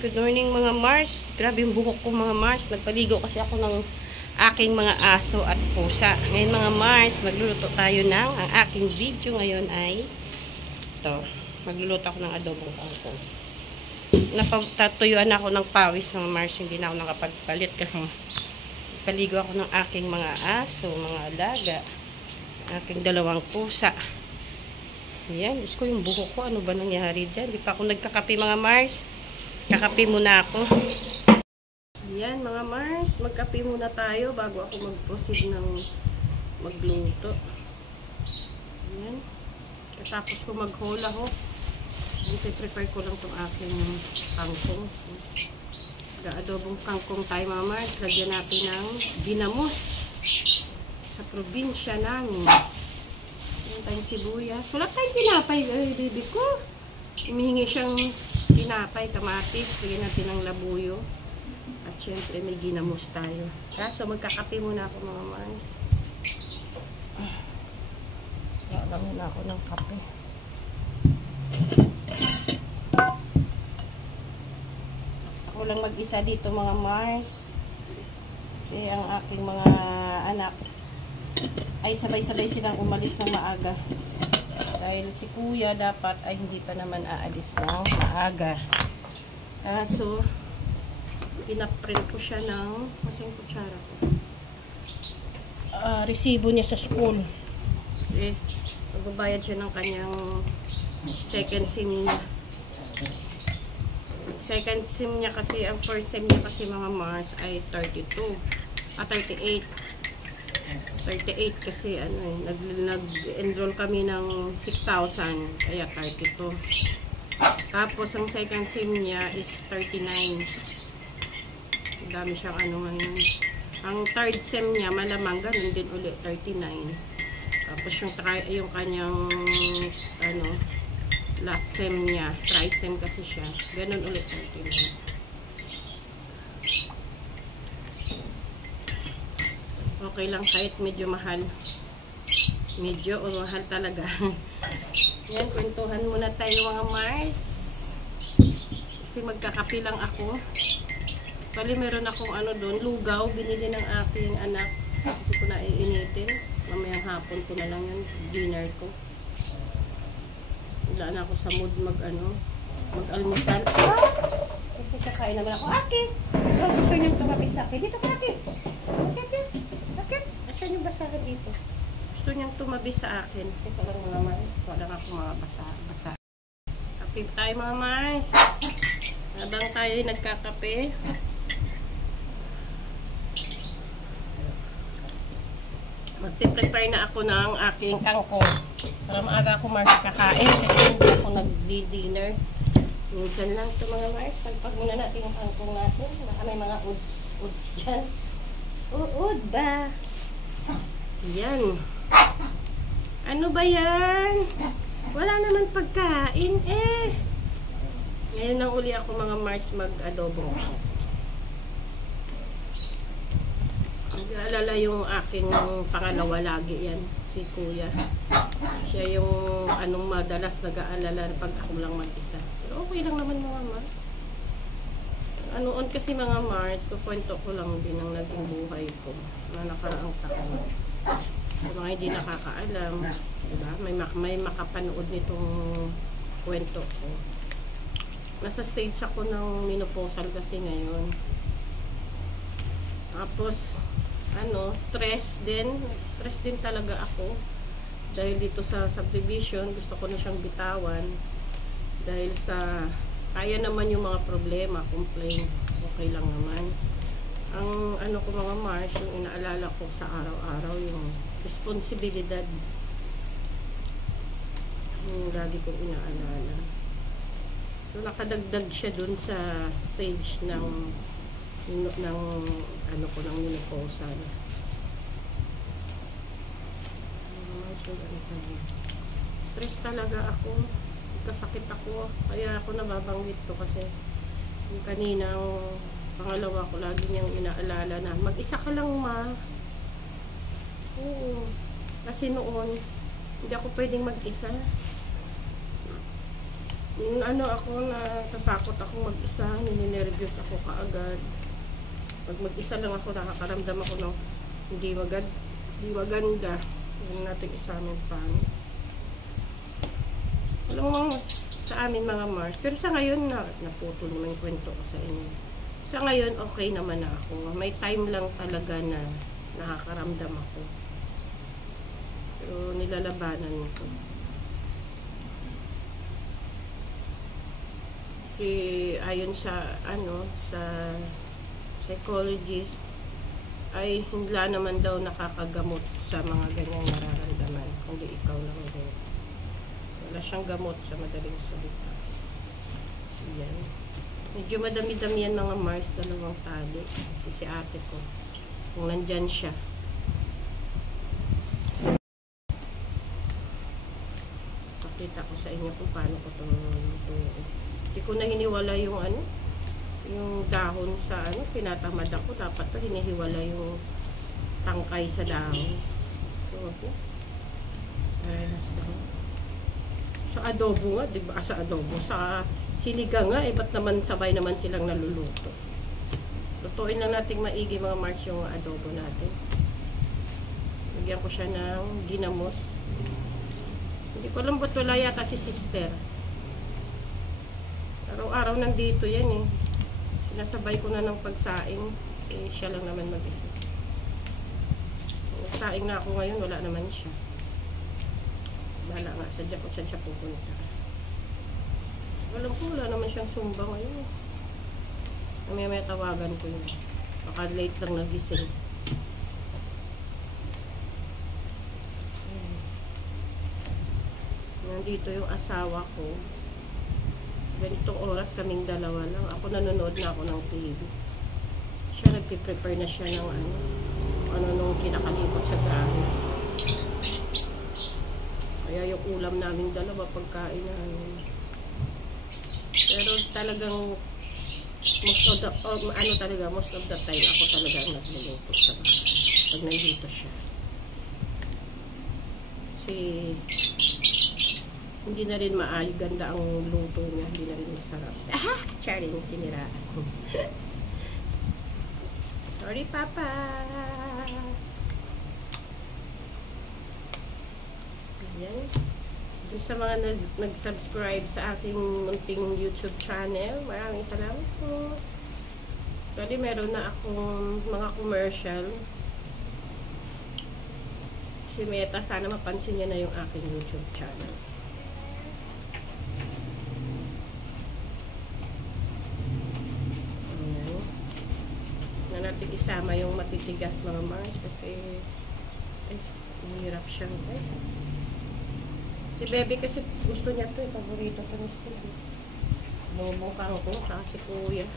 Good morning mga Mars. Grabe yung buhok ko mga Mars. Nagpaligo kasi ako ng aking mga aso at pusa. Ngayon mga Mars, magluluto tayo ng, ang aking video ngayon ay ito. Magluluto ako ng adobong kangkong. Natatuyuan ako ng pawis mga Mars. Hindi na ako nakapagpalit kasi paligo ako ng aking mga aso, mga alaga. Aking dalawang pusa. Ayan, Diyos ko yung buhok ko. Ano ba nangyari dyan? Hindi pa ako nagkakape mga Mars. Kakape muna ako. Ayan mga Mars. Magkape muna tayo bago ako mag-proceed ng magluto. Ayan. Katapos ko mag-hula ho. I-prepare ko lang itong aking kangkong. Adobong kangkong tayo mga Mars. Lagyan natin ng ginamos. Sa probinsya namin. Ayan tayong sibuyas. Wala tayong tinapay. Baby ko. Humihingi siyang tinapay, kamatis. Lagyan natin ng labuyo. At syempre may ginamos tayo. So magkakape muna ako mga Mars. Wala muna ako ng kape. Ako lang mag-isa dito mga Mars. Kasi ang aking mga anak ay sabay-sabay silang umalis ng maaga. Dahil si kuya dapat ay hindi pa naman aalis ng maaga. So, pinaprint ko siya ng, masing kutsara ko. Resibo niya sa school. Kasi, magbabayad siya ng kanyang second SIM niya. Second SIM niya kasi, ang first SIM niya kasi mga Mars ay 38 kasi ano nag-enroll kami ng 6,000 kaya 32. Tapos ang second SIM niya is 39. Dami siyang ano ngayon. Ang third SIM niya malamang ganun din ulit 39. Tapos yung kanyang ano last SIM niya, tri-SIM kasi siya. Ganun ulit 39. Okay lang kahit medyo mahal. Medyo o mahal talaga. Yan, kwentuhan muna tayo mga Mars. Kasi magkakape lang ako. Kali meron akong ano doon, lugaw. Binili ng aking anak. Hindi ko na iinitin. Mamayang hapon ko na lang yung dinner ko. Wala na ako sa mood mag-almusal. Kasi kakain naman ako. Ate! Gusto niyong tumabi sa akin. Dito ka ate! Asan yung basahan dito? Gusto niyang tumabi sa akin. Ito lang mga Mars. Wala nga akong mga basa. Kape tayo mga Mars. Habang tayo nagkakape. Magte-prepare na ako ng aking kangkong. Para maaga ako Mars kakain. Kasi hindi ako nag-dinner. Minsan lang ito mga Mars. Pagpag muna natin yung kangkong natin. Baka may mga uds dyan. Uod ba? Yan. Ano ba yan? Wala naman pagkain eh. Ngayon nang uli ako mga Mars mag-adobo. Nag-aalala yung aking pangalawa lagi yan. Si kuya. Siya yung anong madalas nag-aalala pag ako lang mag-isa. Pero okay lang naman mga Mars. Anoon kasi mga Mars, kukwento ko lang din ang naging buhay ko na nakaraang taon. Sa mga hindi nakakaalam, diba? May makapanood nitong kwento ko. Nasa stage ako ng menopausal kasi ngayon. Tapos, stress din talaga ako. Dahil dito sa subdivision, gusto ko na siyang bitawan. Dahil sa kaya naman yung mga problema, complain, okay lang naman. Ang ko mga Mars, yung inaalala ko sa araw-araw, yung responsibilidad. Yung lagi kong inaalala. So, nakadagdag siya dun sa stage ng menopausal. Stress talaga ako. Kasakit ako, kaya ako nababanggit to kasi yung kaninang pangalawa ko lagi niyang inaalala na mag-isa ka lang ma. Oo, kasi noon hindi ako pwedeng mag-isa. Ano ako, natatakot ako mag-isa, nininervyos ako kaagad. Pag mag-isa lang ako, nakakaramdam ako ng hindi maganda. Huwag natin isamin paano. Alam mo, sa amin mga Mars. Pero sa ngayon, naputol naman yung kwento ko sa inyo. Sa ngayon, okay naman na ako. May time lang talaga na nakakaramdam ako. Pero nilalabanan ko. Ayon sa sa psychologist ay hindi naman daw nakakagamot sa mga ganyang nararamdaman, kundi ikaw lang din. Wala siyang gamot sa madaling salita. Yan. Medyo madami-dami yan mga Mars, dalawang tali. Si ate ko, kung nandyan siya. Pakita ko sa inyo kung paano ko ito. Hindi ko na hiniwala yung yung dahon sa pinatamad ako. Dapat pa hinihiwala yung tangkay sa dahon. So, okay. Sa adobo nga, di ba? Sa adobo. Sa sinigang nga, ba't naman sabay naman silang naluluto. Lutuin lang natin maigi mga Mars yung adobo natin. Lagyan ko siya ng ginamos. Hindi ko alam ba't wala yata si sister. Araw-araw nandito yan eh. Sinasabay ko na ng pagsaing. Siya lang naman mag-isa. Nagsaing na ako ngayon, wala naman siya. Wala nga, sadya ko siya pupunta. Wala naman siyang sumba ngayon. May tawagan ko yun. Baka late lang nagising. Nandito yung asawa ko. Ganitong oras kaming dalawa lang. Ako nanonood na ako ng TV. Siya nagpiprepare na siya ng nung kinakalikot sa gahe. Kaya yung ulam namin dalawa pagkain namin. Pero talagang most of the time ako talaga ang nagluluto sa bahay. Pag nandito siya. Kasi hindi na rin ganda ang luto niya, hindi na rin masarap. Charing, siniraan. Sorry, Papa. Ayan. Doon sa mga nag-subscribe sa aking munting YouTube channel, maraming salamat po. Kasi meron na akong mga commercial. Si Meta, sana mapansin niya na yung aking YouTube channel. Natin isama yung matitigas mga Mars kasi mahirap siyang si Bebe kasi gusto niya to, paborito ko ni Steve. Bumukang ko saka si Kuya.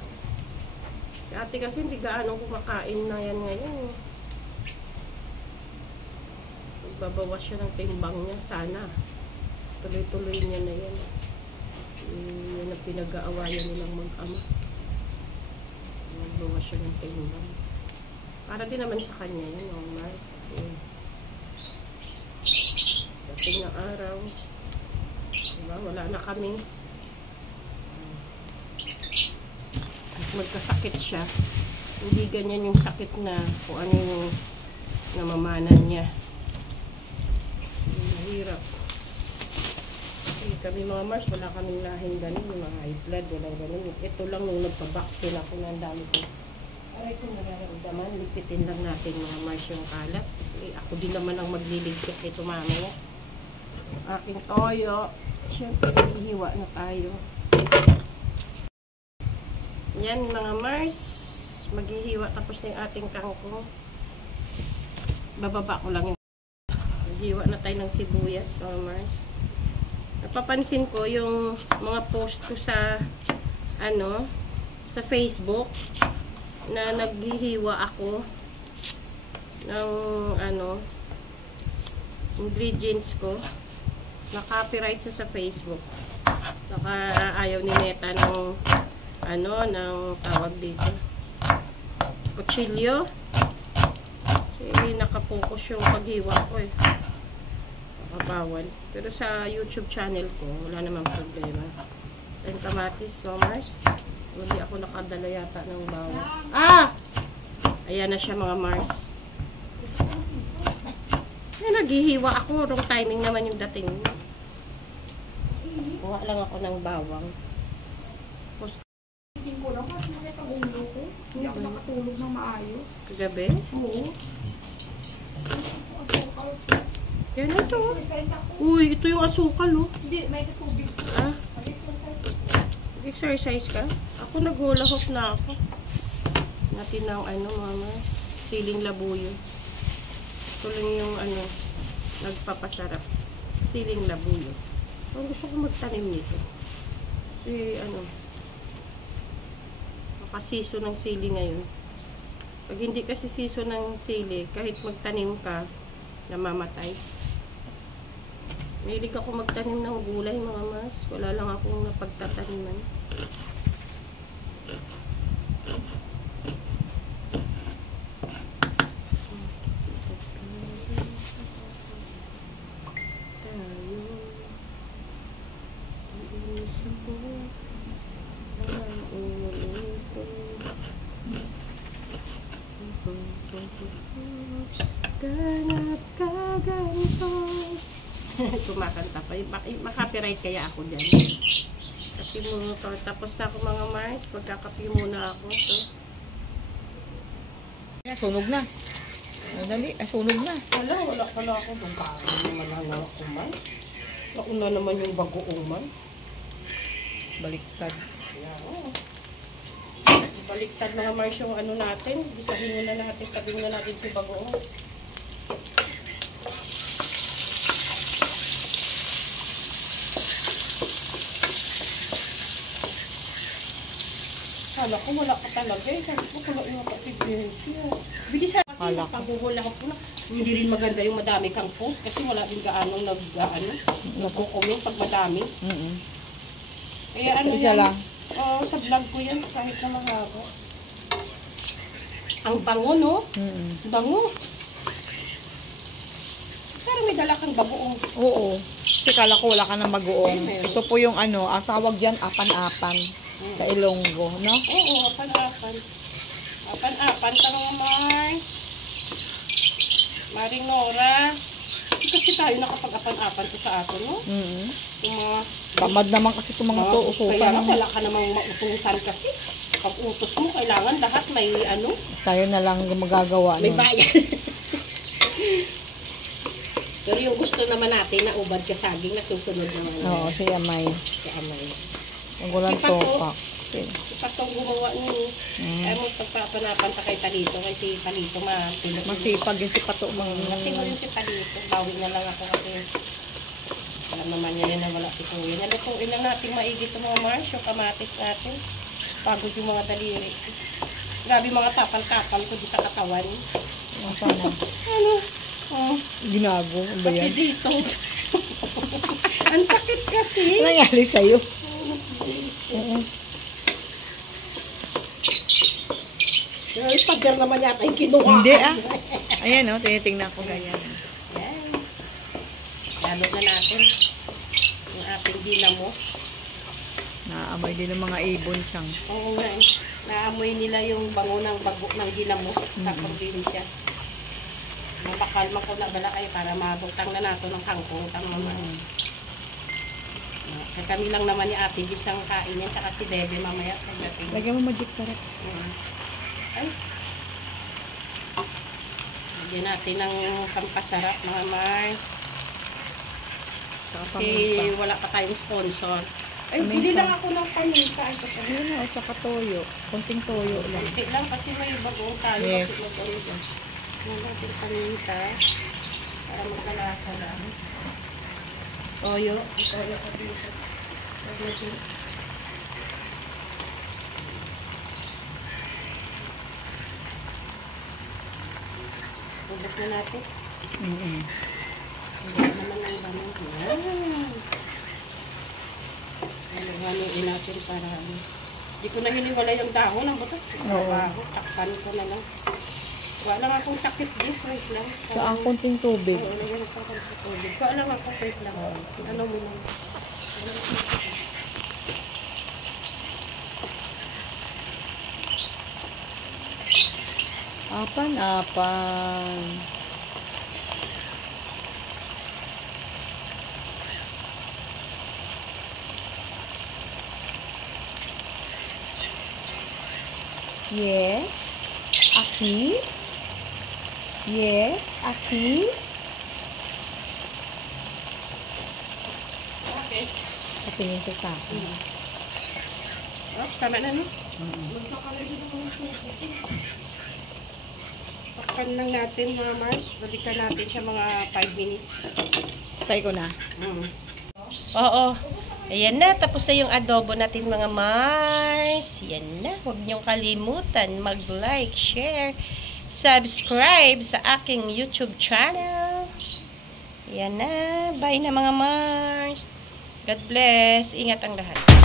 Si ate kasi hindi gaano kumakain na yan ngayon. Magbabawas siya ng timbang niya, sana tuloy-tuloy niya na yan. Yan ang pinag-aawayan nilang mag-ama. Magbawas siya ng timbang. Para din naman sa kanya yun, normal. Dating na araw. Diba? Wala na kami. At magkasakit siya. Hindi ganyan yung sakit na kung ano yung namamanan niya. Mahirap. Kasi kami mga Mars, wala kaming lahing ganun. Yung mga high blood, walang ganun. Ito lang nung nagpa-vaccine ako na ang dami ko. Aray kung nararamdaman, lipitin lang natin mga Mars yung kalat. Kasi ako din naman ang magliligpit ito mamaya. Aking toyo. Siyempre, maghihiwa na tayo. Yan mga Mars. Maghihiwa tapos na yung ating kangkong. Bababa ko lang yung maghihiwa na tayo ng sibuyas mga Mars. Napapansin ko yung mga post ko sa sa Facebook na naghihiwa ako ng ingredients ko. Na-copyright sa Facebook. Saka ayaw ni Meta ng ng tawag dito. Kutsilyo. Kasi nakapokus yung paghiwa ko eh. Nakabawal. Pero sa YouTube channel ko, wala namang problema. Yung kamatis, Mars. Hindi ako nakadala yata ng bawang. Ah! Ayan na siya mga Mars. Ayan, naghihiwa ako. Wrong timing naman yung dating. Kuha lang ako ng bawang. Gising ko lang kasi may pagulo ko. Hindi ako nakatulog ng maayos. Kagabi? Oo. Yan na to. Exercise ako. Uy, ito yung asukal oh. Hindi, may katubig ko. Ah, Exercise. exercise ka? Ako nag-hula hoop na ako. Natin ng ano mama, siling labuyo. Ito lang yung ano, nagpapasarap. Siling labuyo. Ang gusto ko magtanim nito. Kasi ano, makasiso ng sili ngayon. Pag hindi kasi siso ng sili, kahit magtanim ka, namamatay. Mahilig ako magtanim ng gulay mga mas. Wala lang akong napagtataniman. Ganap ka ganito. Kumakanta pa. Makapiright kaya ako dyan. Kasi mo, tapos na ako mga Mars. Magkakapi muna ako. So. Sunog na. Dali, sunog na. Wala pala ako. Doon kain naman ang kuman. Nauna naman yung bagoong man. Baliktad. Yeah. Baliktad mga Mars yung ano natin. Gisahin muna natin. Tabing na natin si bagoong. Kala ko wala ka talaga eh. Sabi ko wala yung kapibensya. Bilisan kasi paghuhula ko na. Hindi rin maganda yung madami kang post kasi wala din gaanong nag-comment pag madami. Kaya ano isa yan? lang. Oo, sa vlog ko yan kahit na mahaba. Ang bango no? Bango. Pero may dala kang bagoong. Oo. Kasi kala ko wala ka ng bagoong. Ito po yung ano, ang tawag dyan, apan-apan. Sa Ilonggo, no? Oo, apan-apan. Apan-apan ka mga Mars. Maring Nora. Kasi tayo nakapag-apan-apan ko sa atin, no? Yung mga... Tamad naman kasi itong mga to, ususan. Kaya nga, wala ka namang mautusan kasi. Pag utos mo, kailangan lahat may ano. Tayo na lang magagawa. May bayan. Pero yung gusto naman natin na ubad ka saging, nasusunod naman. Oo, siya may. Kaya may. Ang gulang topak. Ipatong gumawa niyo. Kaya mo pagpapanapan pa kay Palito. Kay si Palito matulog. Masipag yung si Pato. Natingol yung si Palito. Bawi na lang ako kasi alam naman niya na wala si Kuya. Nalutuin lang natin maigit yung mga Mars, yung kamatis natin. Pagod yung mga daliri. Grabe mga tapal-tapal ko di sa katawan. Sana. Ano? Oh. Ginago. Ano ba yan? Pati dito. Ang sakit kasi. Ano nangyari sa'yo? Pagar naman yata yung kinuha. Hindi ah. Ayan o, tinitingnan ko ganyan. Yan. Lalo na natin yung ating dinamos. Naaamoy din ng mga ibon siyang. Oo nga eh. Naamoy nila yung bango ng bago ng dinamos sa probinsya. Mapakalma ko na bala kayo para mabutang na nato ng kangkong. Kaya kami lang naman ni Ate Gis ang kainin, tsaka si Bebe mamaya. Lagyan mo magic sarap. Ay. Lagyan natin ng pampasarap mga Mars. Kasi wala pa tayong sponsor. Ay, bili lang ako ng paninta. Ayun na, tsaka toyo. Konting toyo lang. Kunti lang kasi may bagong tayo. Yes. Yan natin paninta. Para magkalasa lang. Toyo. Toyo ko dito. Ubus na natin. Ubus naman ang banong. Haluin natin para hindi ko na hiniwalay yung dahon ng buto. Takpan ko na lang. Wala lang akong sakit this. Wait lang. Saan konting tubig? Oo, lagyan ako ng tubig. Wala lang ako. Wait lang. Ano mo lang. Apan-apan. Yes. Aki? Yes, Aki? Okay. Patingin ka sa akin. Oops, tama na, no? Takpan lang natin, mga Mars. Balikan natin siya mga 5 minutes. Try ko na. Oo. Ayan na, tapos na yung adobo natin, mga Mars. Yan na. Huwag niyong kalimutan mag-like, share, subscribe sa aking YouTube channel. Yan na. Bye na, mga Mars. God bless. Ingat ang lahat.